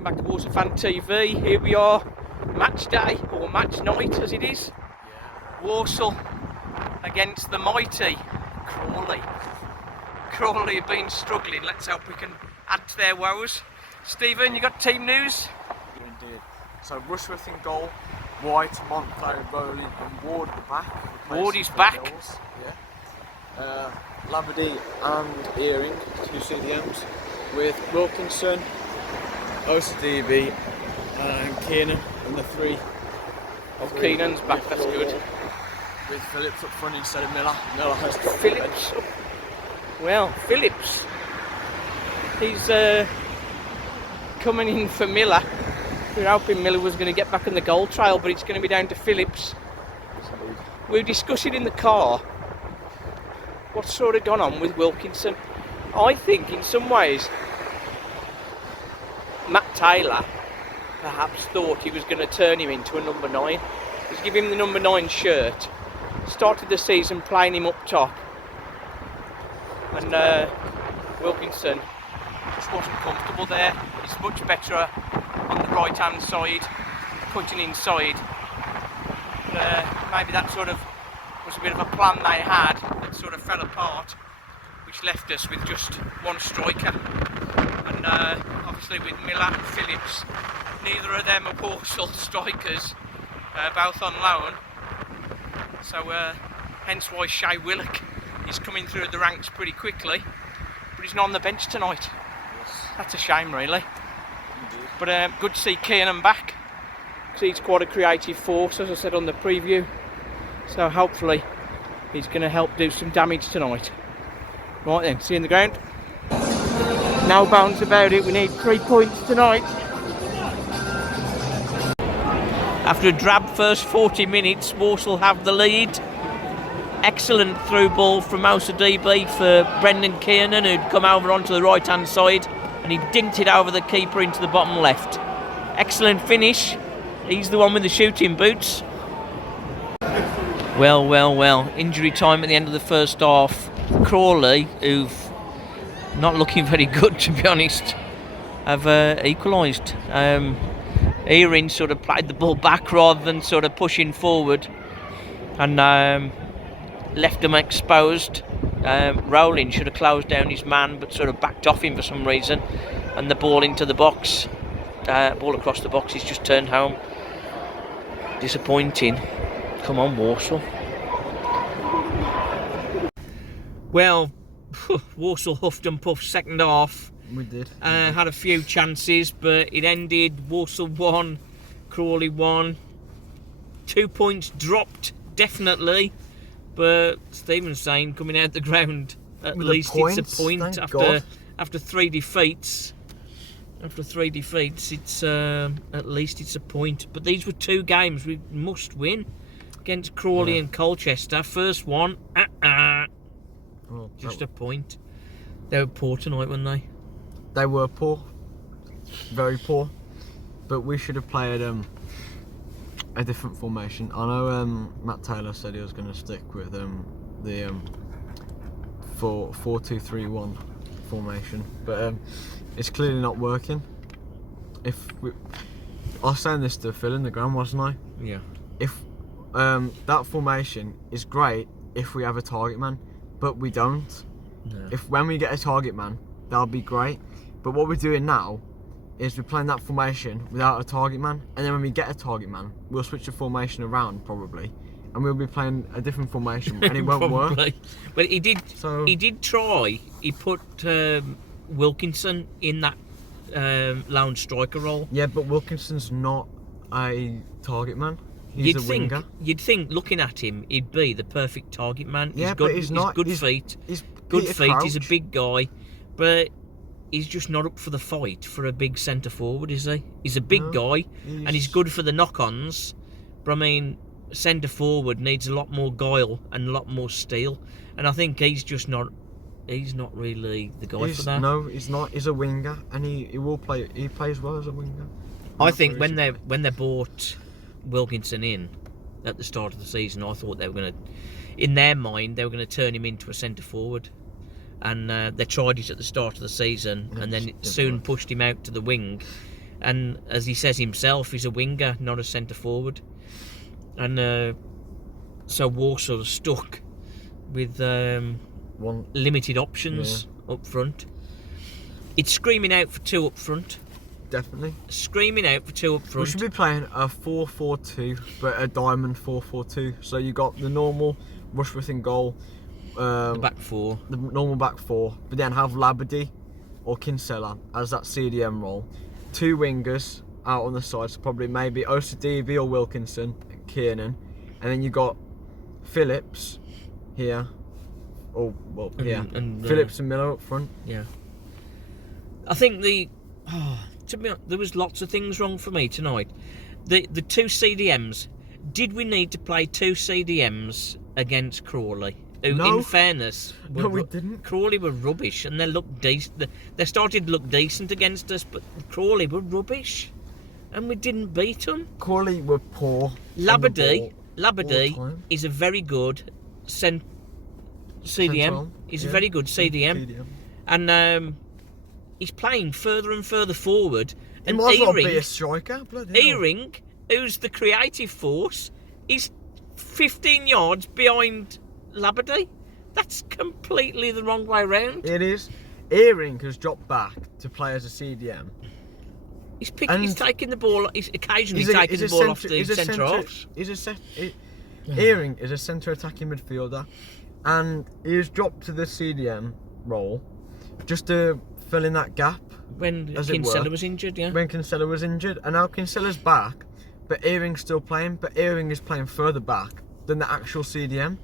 welcome back to Walsall Fan TV. Here we are, match day, or match night as it is. Walsall against the mighty Crawley. Crawley have been struggling, let's hope we can add to their woes. Stephen, you got team news? Indeed. So Rushworth in goal, White, Montflow, Rollin and Ward at the back. Ward is back. Yeah. Labadie and Earring, two CDMs, with Wilkinson, Osadebe and Kiernan, and the three. Kiernan's back, that's good. With Phillips up front instead of Miller. Miller has to Phillips. Well, Phillips. He's coming in for Miller. We were hoping Miller was going to get back on the goal trail, but it's going to be down to Phillips. We were discussing in the car what's sort of gone on with Wilkinson. I think in some ways Matt Taylor perhaps thought he was going to turn him into a number 9. He's giving him the number 9 shirt. Started the season playing him up top. And Wilkinson just wasn't comfortable there. He's much better on the right hand side, cutting inside. Maybe that sort of was a bit of a plan they had that sort of fell apart, which left us with just one striker. And obviously with Miller and Phillips, neither of them are Walsall strikers, both on loan. So hence why Shay Willock is coming through the ranks pretty quickly, but he's not on the bench tonight. Yes. That's a shame, really. Indeed. But good to see Kiernan back, because he's quite a creative force, as I said on the preview. So hopefully he's going to help do some damage tonight. Right then, see you in the ground. No bounds about it, we need 3 points tonight. After a drab first 40 minutes, Walsall have the lead. Excellent through ball from Osadebe for Brendan Kiernan, who'd come over onto the right hand side, and he dinked it over the keeper into the bottom left. Excellent finish. He's the one with the shooting boots. Well. Injury time at the end of the first half. Crawley, who've not looking very good to be honest, have equalised. Earring sort of played the ball back rather than sort of pushing forward, and left them exposed. Rollin should have closed down his man, but sort of backed off him for some reason, and the ball into the box, ball across the box, he's just turned home. Disappointing. Come on, Walsall. Well, Walsall huffed and puffed second half. We did. Had a few chances, but it ended Walsall 1, Crawley 1. 2 points dropped, definitely. But Stephen's saying coming out the ground, at With least points, it's a point after 3 defeats. After 3 defeats, it's at least it's a point. But these were 2 games we must win against Crawley and Colchester. First one, just a point. They were poor tonight, weren't they? They were poor, very poor, but we should have played a different formation. I know Matt Taylor said he was going to stick with the 4-2-3-1 formation, but it's clearly not working. I was saying this to Phil in the ground, wasn't I? Yeah. If that formation is great if we have a target man, but we don't. No. When we get a target man, that'll be great. But what we're doing now is we're playing that formation without a target man, and then when we get a target man, we'll switch the formation around probably, and we'll be playing a different formation, and it won't work. But he did. So he did try. He put Wilkinson in that lone striker role. Yeah, but Wilkinson's not a target man. He's a winger. You'd think, looking at him, he'd be the perfect target man. Yeah, but he's not. Good feet. He's good feet. Crouch. He's a big guy, but he's just not up for the fight for a big centre forward, is he? He's a big guy, and he's good for the knock-ons. But I mean, centre forward needs a lot more guile and a lot more steel, and I think he's just not. He's not really the guy for that. No, he's not. He's a winger, and he will play. He plays well as a winger. I think when they bought Wilkinson in at the start of the season, I thought they were going to, in their mind, they were going to turn him into a centre forward, and they tried it at the start of the season, and then it soon pushed him out to the wing, and as he says himself, he's a winger, not a centre forward. And so Walsall are stuck with limited options up front. It's screaming out for 2 up front. Definitely. Screaming out for 2 up front. We should be playing a 4-4-2, but a diamond 4-4-2. So you got the normal Rushworth in goal. The back 4. The normal back 4. But then have Labadie or Kinsella as that CDM role. 2 wingers out on the sides, so probably maybe Osadebe or Wilkinson, Kiernan. And then you got Phillips here. And Phillips and Miller up front. Yeah. I think to be honest, there was lots of things wrong for me tonight. The 2 CDMs. Did we need to play 2 CDMs against Crawley? Who, no. In fairness, no, we didn't. Crawley were rubbish, and they looked decent. They started to look decent against us, but Crawley were rubbish, and we didn't beat them. Crawley were poor. Labadie is a very good CDM. He's a very good CDM. And he's playing further and further forward. He might as well be a striker. Eyring, who's the creative force, is 15 yards behind Labadie. That's completely the wrong way round. It is. Eyring has dropped back to play as a CDM. He's taking the ball. He's occasionally taking the ball off the centre halves. Eyring is a centre attacking midfielder, and he has dropped to the CDM role just to fill in that gap. When Kinsella was injured, yeah. When Kinsella was injured, and now Kinsella's back, but Eyring's still playing. But Eyring is playing further back than the actual CDM.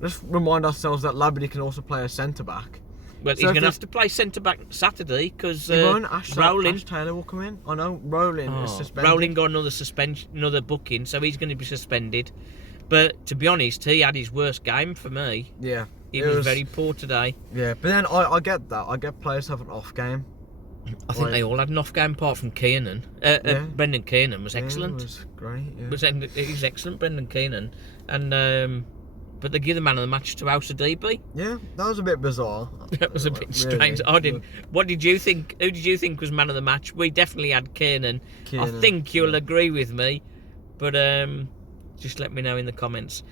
Let's remind ourselves that Labadie can also play a centre back. Well, he's going to have to play centre back Saturday because Rollin. Ash Taylor will come in. I know Rollin is suspended. Rollin got another booking, so he's going to be suspended. But to be honest, he had his worst game for me. Yeah, he was very poor today. Yeah, but then I get that. I get players have an off game. I think they all had an off game apart from Kiernan. Brendan Kiernan was excellent. He was great. Yeah. He's excellent, Brendan Kiernan, and. But they give the man of the match to Osadebe. Yeah, that was a bit bizarre. That was a bit strange. What did you think? Who did you think was man of the match? We definitely had Kiernan. I think you'll agree with me, but just let me know in the comments.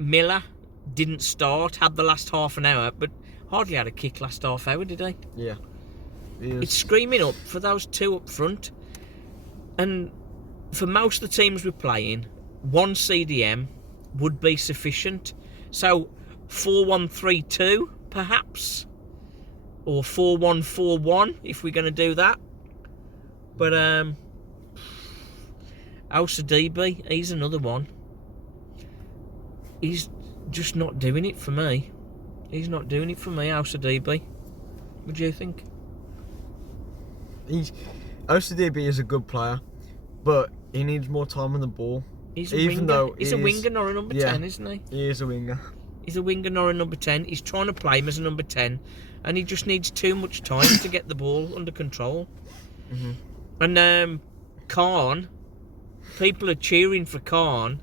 Miller didn't start. Had the last half an hour, but hardly had a kick last half hour, did he? Yeah. It's screaming up for those 2 up front, and for most of the teams we're playing, 1 CDM would be sufficient. So 4-1-3-2 perhaps, or 4-1-4-1 if we're going to do that. But Osadebe, he's another one. He's just not doing it for me. He's not doing it for me, Osadebe. What do you think? Osadebe is a good player, but he needs more time on the ball. He's a winger, not a number 10, isn't he? He is a winger. He's a winger, not a number 10. He's trying to play him as a number 10, and he just needs too much time to get the ball under control. Mm-hmm. And Khan, people are cheering for Khan,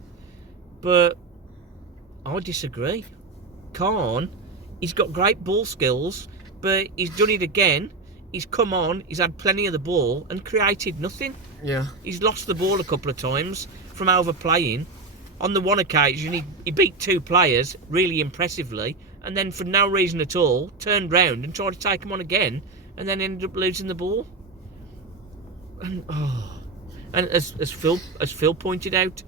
but I disagree. Khan, he's got great ball skills, but he's done it again. He's come on, he's had plenty of the ball and created nothing. Yeah. He's lost the ball a couple of times from overplaying. On the one occasion, he beat 2 players really impressively, and then for no reason at all, turned round and tried to take him on again, and then ended up losing the ball. And as Phil pointed out,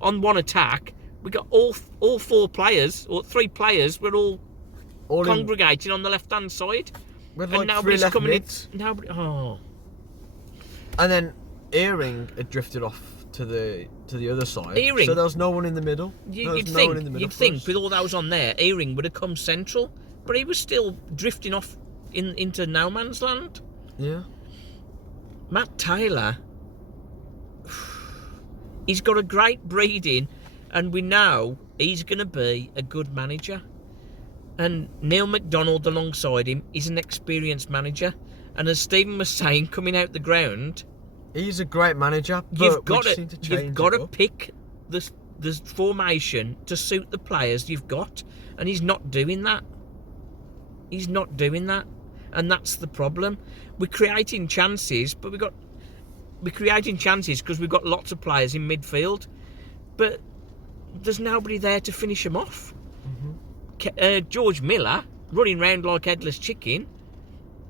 on one attack, we got all 4 players, or 3 players, were all congregating on the left-hand side. And nobody's coming in. And then Eyring had drifted off to the other side. Eyring, so there was no one in the middle. You'd think with all those on there, Eyring would have come central, but he was still drifting off into no man's land. Yeah. Matt Taylor, he's got a great breeding, and we know he's going to be a good manager. And Neil McDonald alongside him is an experienced manager. And as Stephen was saying, coming out the ground, he's a great manager. But you've got to pick the formation to suit the players you've got, and he's not doing that. and that's the problem. We're creating chances, but we're creating chances because we've got lots of players in midfield, but there's nobody there to finish them off. George Miller running round like headless chicken,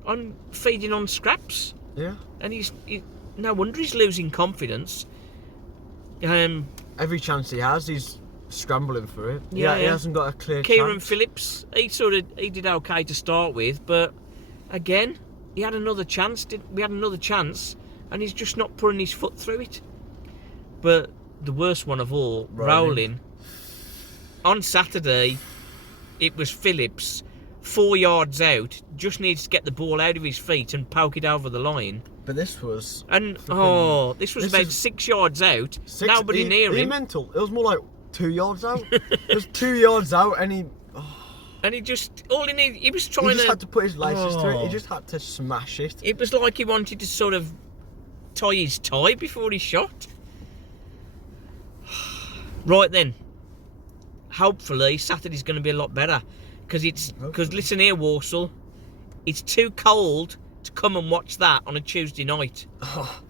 on feeding on scraps. Yeah. And no wonder he's losing confidence. Every chance he has, he's scrambling for it. Yeah, He hasn't got a clear Kieran chance. Phillips, he did okay to start with, but again, he had another chance. We had another chance, and he's just not putting his foot through it. But the worst one of all, Rollin. On Saturday, it was Phillips, 4 yards out, just needs to get the ball out of his feet and poke it over the line. But this was... this was about 6 yards out, nobody near him. He mental. It was more like 2 yards out. It was 2 yards out, and he... And he just, all he needed, he was trying to... He just had to put his laces through it. He just had to smash it. It was like he wanted to sort of tie his tie before he shot. Right then. Hopefully Saturday's going to be a lot better. Because listen here, Walsall, it's too cold to come and watch that on a Tuesday night.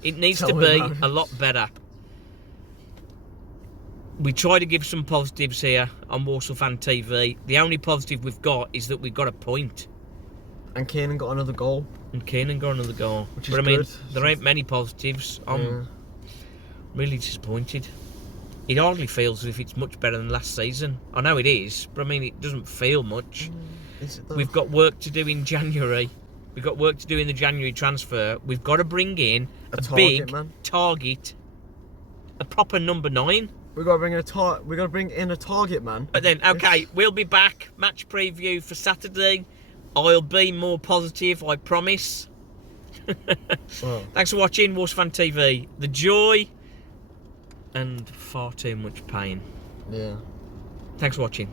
It needs to be a lot better. We try to give some positives here on Walsall Fan TV. The only positive we've got is that we've got a point. And Kiernan got another goal. Which is good. mean, there ain't many positives. I'm really disappointed. It hardly feels as if it's much better than last season. I know it is, but I mean, it doesn't feel much. Is it though? We've got work to do in January. We've got work to do in the January transfer. We've got to bring in a big target, a proper number 9. We got to bring in a target man. But then, okay, we'll be back. Match preview for Saturday. I'll be more positive, I promise. Thanks for watching Walsall Fan TV. The joy and far too much pain. Yeah. Thanks for watching.